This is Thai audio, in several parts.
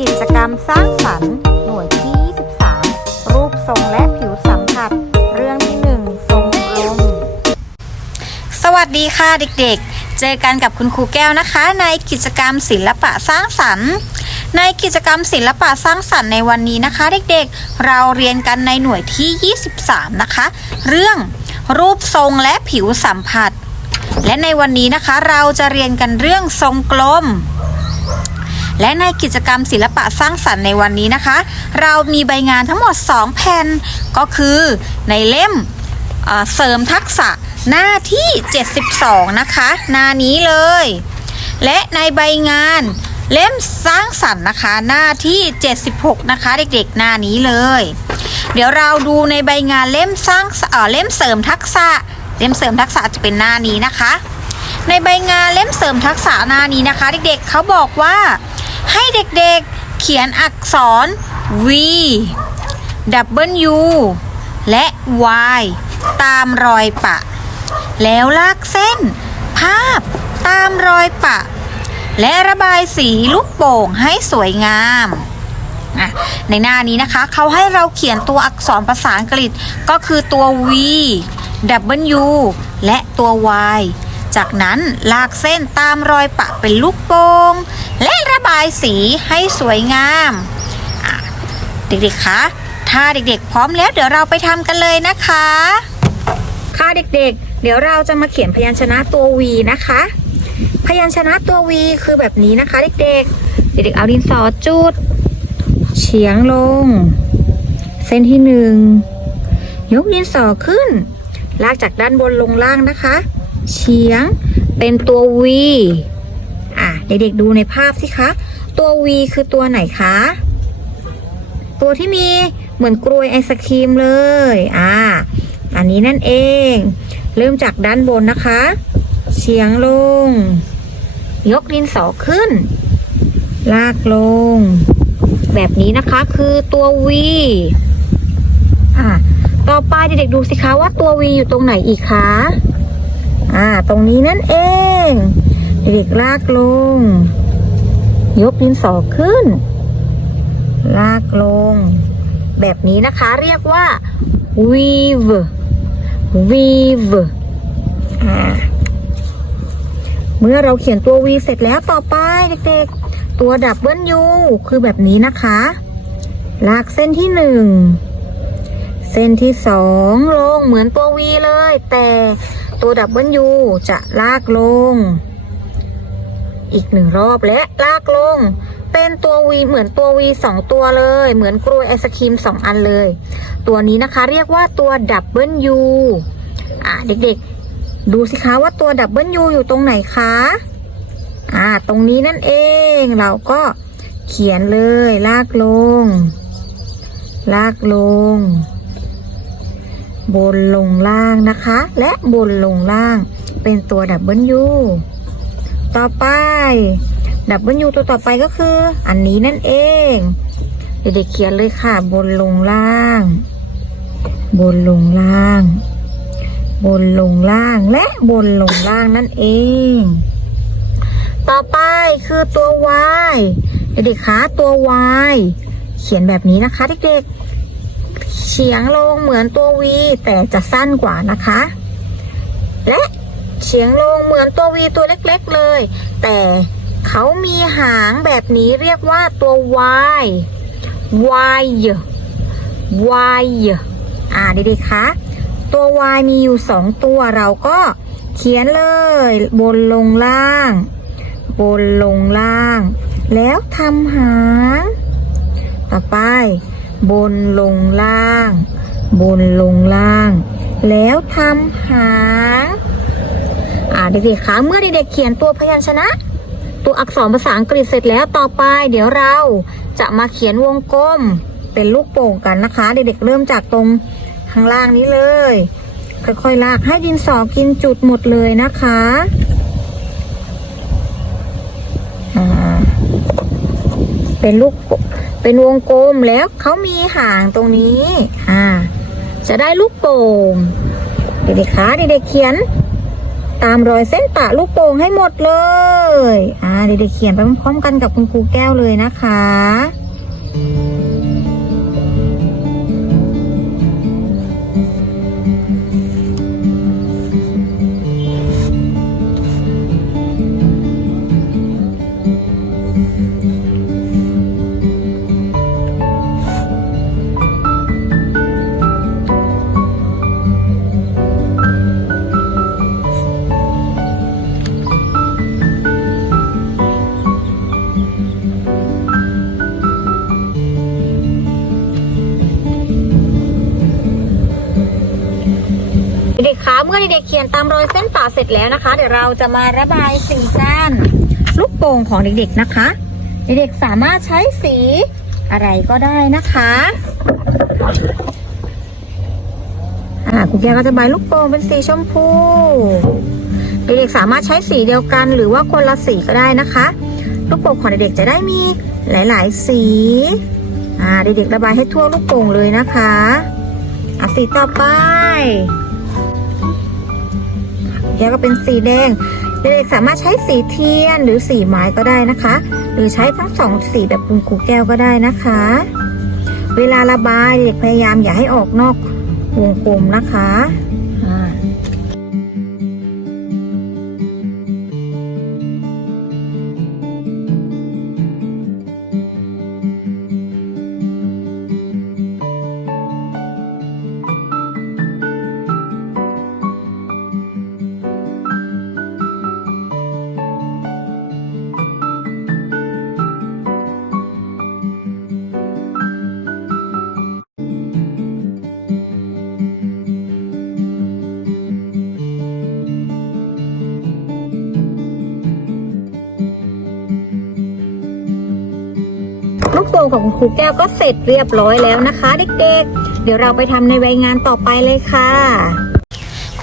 กิจกรรมสร้างสรรค์หน่วยที่ 23 รูปทรงและผิวสัมผัส เรื่องที่ 1 ทรงกลม สวัสดีค่ะเด็กๆ เจอกันกับคุณครูแก้วนะคะ ในกิจกรรมศิลปะสร้างสรรค์ในกิจกรรมศิลปะสร้างสรรค์ในวันนี้นะคะ เด็กๆ เราเรียนกันในหน่วยที่ 23 นะคะ เรื่องรูปทรงและผิวสัมผัส และในวันนี้นะคะเราจะเรียนกันเรื่องทรงกลม และในกิจกรรมศิลปะสร้างสรรค์ในวันนี้นะคะ เรามีใบงานทั้งหมด 2 แผ่นก็คือในเล่มเสริมทักษะหน้าที่ 72 นะคะ หน้านี้เลย และในใบงานเล่มสร้างสรรค์นะคะ หน้าที่ 76 นะคะ เด็กๆ หน้านี้เลย เดี๋ยวเราดูในใบงานเล่มสร้างเอ่อเล่มเสริมทักษะ เล่มเสริมทักษะจะเป็นหน้านี้นะคะ ในใบงานเล่มเสริมทักษะหน้านี้นะคะ เด็กๆ เขาบอกว่า ให้เด็กๆเขียนอักษร V W และ Y ตามรอยปะ แล้วลากเส้น ภาพตามรอยปะ และระบายสีลูกโป่งให้สวยงามในหน้านี้นะคะเขาให้เราเขียนตัวอักษรภาษาอังกฤษก็คือตัว V W และตัว Y จากนั้นลากเส้นตามรอยปะเป็นลูกโป่งและระบายสีให้สวยงามเด็กๆคะถ้าเด็กๆ พร้อมแล้วเดี๋ยวเราไปทำกันเลยนะคะ ค่ะเด็กๆ เดี๋ยวเราจะมาเขียนพยัญชนะตัว V นะคะ พยัญชนะตัว V คือแบบนี้นะคะ เด็กๆ เด็กๆ เอาดินสอจุด เฉียงลง เส้นที่หนึ่งยกดินสอขึ้น ลากจากด้านบนลงล่างนะคะ เฉียง เป็นตัว V อะ เด็กๆดูในภาพสิคะ ตัว V คือตัวไหนคะ ตัวที่มีเหมือนกลวยไอศครีมเลย อ่า อันนี้นั่นเอง เริ่มจากด้านบนนะคะ เฉียงลง ยกดินสอขึ้น ลากลง แบบนี้นะคะคือตัว V อ่าต่อไปเด็กๆดูสิคะว่าตัว V อยู่ตรงไหนอีกคะ อ่า ตรงนี้นั่นเอง เด็กๆลากลง ยกดินสอขึ้น ลากลง แบบนี้นะคะเรียกว่า weave weave อ่าเมื่อเราเขียนตัว V เสร็จแล้วต่อไปเด็กๆ ตัวดับเบิลยูคือแบบนี้นะคะ ลากเส้นที่หนึ่ง เส้นที่สองลงเหมือนตัว V เลย แต่ ตัวดับเบิลยูจะลากลง อีกหนึ่งรอบและลากลง เป็นตัว V เหมือนตัว V สองตัวเลย เหมือนกล้วยไอศครีมสองอันเลย ตัวนี้นะคะเรียกว่าตัวดับเบิลยูอ่าเด็กๆ ดูสิคะว่าตัวดับเบิลยูอยู่ตรงไหนคะอ่าตรงนี้นั่นเอง เราก็เขียนเลยลากลง ลากลง บนลงล่างนะคะ และบนลงล่างเป็นตัวดับเบิลยูต่อไปดับเบิลยูตัวต่อไปก็คือ อันนี้นั่นเอง เด็กๆเขียนเลยค่ะ บนลงล่าง บนลงล่าง บนลงล่างและบนลงล่างนั่นเอง ต่อไปคือตัว y เด็กๆคะตัว y เขียนแบบนี้นะคะเด็กๆ เฉียงลงเหมือนตัว v แต่จะสั้นกว่านะคะ และเฉียงลงเหมือนตัว v ตัวเล็กๆเลย แต่เขามีหางแบบนี้เรียกว่าตัว y y y อ่าด็กๆคะตัว y มีอยู่สองตัวเราก็เขียนเลย บนลงล่าง บนลงล่าง แล้วทำหาง ต่อไป บนลงล่าง บนลงล่าง แล้วทำหางอ่าเด็กๆคะเมื่อเด็กๆเขียนตัวพยัญชนะ ตัวอักษรภาษาอังกฤษเสร็จแล้วต่อไป เดี๋ยวเราจะมาเขียนวงกลมเป็นลูกโป่งกันนะคะ เด็กๆเริ่มจากตรงข้างล่างนี้เลย ค่อยๆลากให้ดินสอกินจุดหมดเลยนะคะอ่าเป็นลูก เป็นวงกลมแล้วเขามีหางตรงนี้ อ่า จะได้ลูกโป่ง เด็กๆคะเด็กๆเขียน ตามรอยเส้นปะลูกโป่งให้หมดเลย อ่า เด็กๆเขียนไปพร้อมๆกันกับคุณครูแก้วเลยนะคะ เด็กๆเมื่อเด็กๆเขียนตามรอยเส้นป่าเสร็จแล้วนะคะ เดี๋ยวเราจะมาระบายสีกันลูกโป่งของเด็กๆนะคะ เด็กๆสามารถใช้สีอะไรก็ได้นะคะอ่าคุณแกก็จะระบายลูกโป่งเป็นสีชมพู เด็กๆสามารถใช้สีเดียวกันหรือว่าคนละสีก็ได้นะคะ ลูกโป่งของเด็กๆจะได้มีหลาย ๆ สีอ่าเด็กๆระบายให้ทั่วลูกโป่งเลยนะคะอะสีต่อไป แล้วก็เป็นสีแดง เด็กๆสามารถใช้สีเทียนหรือสีไม้ก็ได้นะคะ หรือใช้ทั้งสองสีแบบคุณครูแก้วก็ได้นะคะ เวลาระบายเด็กพยายามอย่าให้ออกนอกวงกลมนะคะ งของครูแก้วก็เสร็จเรียบร้อยแล้วนะคะ เด็กๆ เดี๋ยวเราไปทำในใบงานต่อไปเลยค่ะ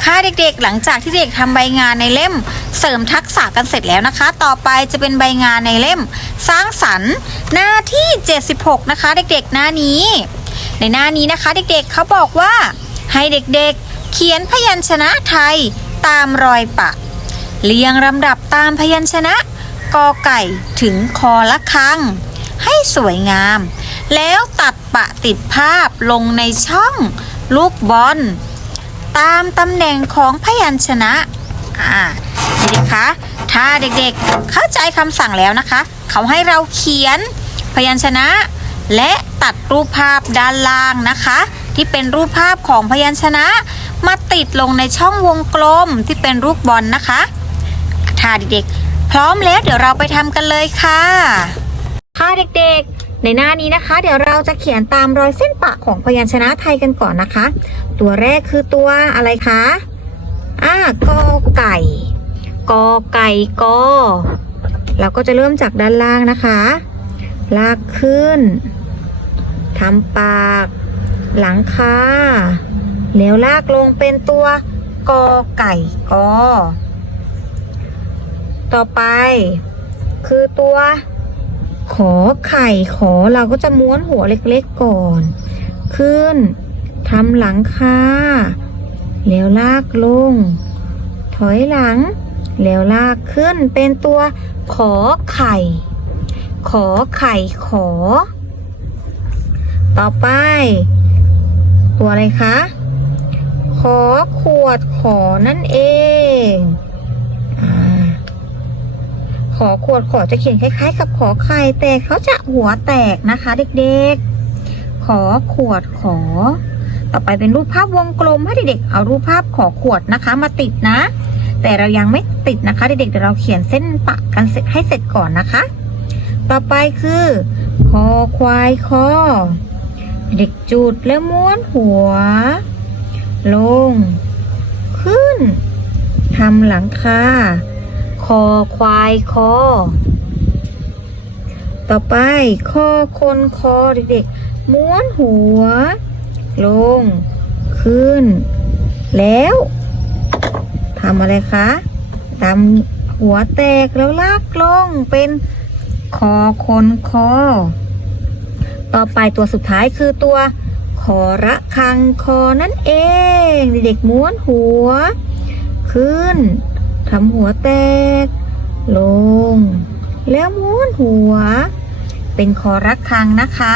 ค่ะเด็กๆ หลังจากที่เด็กทำใบงานในเล่ม เสริมทักษะกันเสร็จแล้วนะคะ ต่อไปจะเป็นใบงานในเล่ม สร้างสรรค์ หน้าที่ 76 นะคะ เด็กๆ หน้านี้ ในหน้านี้นะคะ เด็กๆเขาบอกว่า ให้เด็กๆ เขียนพยัญชนะไทยตามรอยปะ เรียงลำดับตามพยัญชนะกอไก่ถึงคอละคัง ให้สวยงาม แล้วตัดปะติดภาพลงในช่องลูกบอล ตามตำแหน่งของพยัญชนะ อ่าเด็กๆคะถ้าเด็กๆเข้าใจคำสั่งแล้วนะคะ เขาให้เราเขียนพยัญชนะ และตัดรูปภาพด้านล่างนะคะ ที่เป็นรูปภาพของพยัญชนะ มาติดลงในช่องวงกลมที่เป็นรูปบอลนะคะ ถ้าเด็กๆพร้อมแล้วเดี๋ยวเราไปทำกันเลยค่ะ ค่ะเด็กๆ ในหน้านี้นะคะ เดี๋ยวเราจะเขียนตามรอยเส้นปะของพยัญชนะไทยกันก่อนนะคะ ตัวแรกคือตัวอะไรคะอ่ากอไก่กอไก่กอเราก็จะเริ่มจากด้านล่างนะคะ ลากขึ้นทำปาก หลังคาแล้วลากลงเป็นตัวกอไก่กอต่อไป คือตัว ขอไข่ขอเราก็จะม้วนหัวเล็กๆก่อน ขึ้นทำหลังคาแล้วลากลง ถอยหลัง แล้วลากขึ้นเป็นตัวขอไข่ ขอไข่ขอ ต่อไป ตัวอะไรคะ ขอขวดขอนั่นเอง ขอขวดขอจะเขียนคล้าย ๆ กับขอไข่แต่เขาจะหัวแตกนะคะ เด็กๆ ขอขวดขอ ต่อไปเป็นรูปภาพวงกลมให้เด็กๆเอารูปภาพขอขวดนะคะมาติดนะ แต่เรายังไม่ติดนะคะ เด็กๆเดี๋ยวเราเขียนเส้นปะกันเสร็จให้เสร็จก่อนนะคะ ต่อไปคือคอควายคอเด็กจุดแล้วม้วนหัว ลง ขึ้นทำหลังคา คอควายคอ ต่อไปคอคนคอเด็กๆ ม้วนหัว ลง ขึ้น แล้วทำอะไรคะทำหัวแตกแล้วลากลงเป็นคอคนคอ ต่อไปตัวสุดท้ายคือตัวขอระคังคอนั่นเอง เด็กๆม้วนหัว ขึ้น ทำหัวแตก ลง แล้วม้วนหัว เป็นคอรักคังนะคะ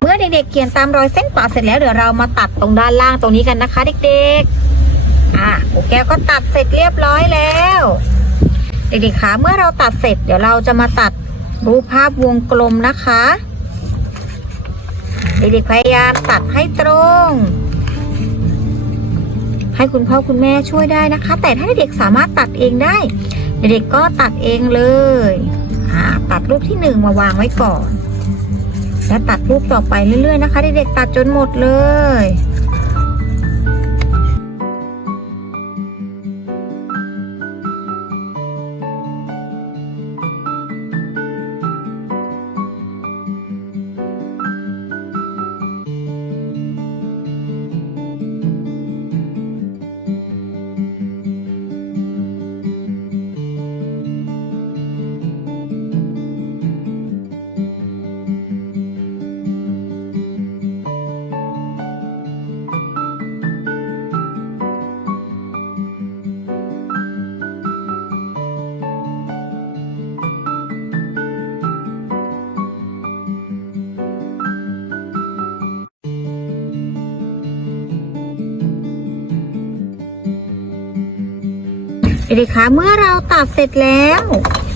เมื่อเด็กๆเขียนตามรอยเส้นปากเสร็จแล้วเดี๋ยวเรามาตัดตรงด้านล่างตรงนี้กันนะคะ เด็กๆ อ่าโอแก้วก็ตัดเสร็จเรียบร้อยแล้ว เด็กๆคะเมื่อเราตัดเสร็จเดี๋ยวเราจะมาตัดรูปภาพวงกลมนะคะ เด็กๆพยายามตัดให้ตรง ให้คุณพ่อคุณแม่ช่วยได้นะคะ แต่ถ้าเด็กสามารถตัดเองได้ เด็กก็ตัดเองเลยตัดรูปที่หนึ่งมาวางไว้ก่อน แล้วตัดรูปต่อไปเรื่อยๆนะคะ เด็กๆตัดจนหมดเลย เด็กๆคะเมื่อเราตัดเสร็จแล้ว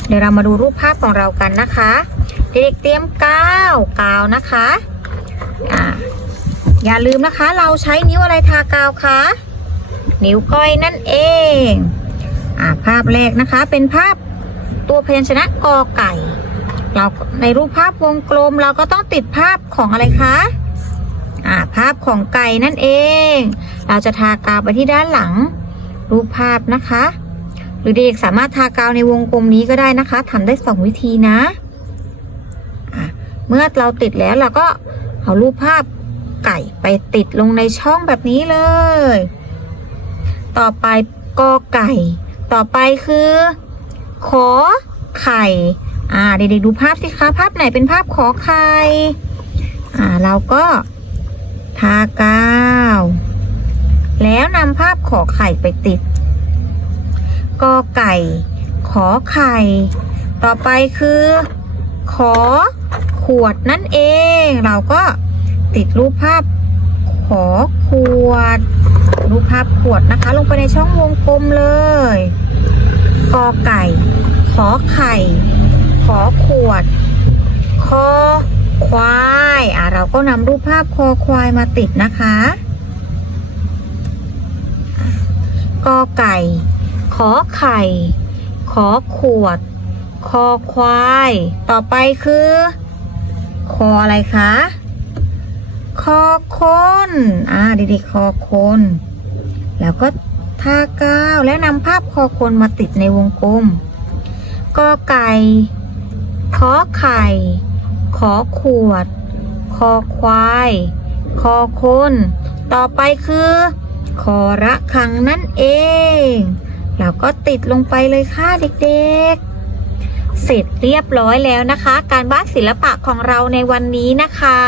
เดี๋ยวเรามาดูรูปภาพของเรากันนะคะ เด็กๆเตรียมกาวกาวนะคะอ่าอย่าลืมนะคะ เราใช้นิ้วอะไรทากาวคะนิ้วก้อยนั่นเองอ่าภาพแรกนะคะเป็นภาพตัวพยัญชนะกอไก่ เราในรูปภาพวงกลมเราก็ต้องติดภาพของอะไรคะอ่าภาพของไก่นั่นเอง เราจะทากาวไปที่ด้านหลัง รูปภาพนะคะ หรือเด็กสามารถทากาวในวงกลมนี้ก็ได้นะคะทำได้สองวิธีนะะเมื่อเราติดแล้วเราก็เอารูปภาพไก่ไปติดลงในช่องแบบนี้เลย ต่อไปกอไก่ ต่อไปคือ ขอไข่ อ่า เด็กๆดูภาพสิคะภาพไหนเป็นภาพขอไข่ อ่า เราก็ทากาว แล้วนำภาพขอไข่ไปติด กอไก่ ขอไข่ ต่อไปคือ ขอขวดนั่นเอง เราก็ติดรูปภาพขอขวด รูปภาพขวดนะคะ ลงไปในช่องวงกลมเลยกอไก่ ขอไข่ ขอขวด คอควายอะเราก็นำรูปภาพคอควายมาติดนะคะกอไก่ ขอไข่ ขอขวด คอควาย ต่อไปคือ คออะไรคะ คอคนอ่าเด็กๆคอคนแล้วก็ท่าก้าวแล้วนำภาพคอคนมาติดในวงกลมกอไก่ขอไข่ ขอขวด คอควาย คอคน ต่อไปคือคอระคังนั่นเอง เราก็ติดลงไปเลยค่ะเด็กๆ เสร็จเรียบร้อยแล้วนะคะ การบ้านศิลปะของเราในวันนี้นะคะ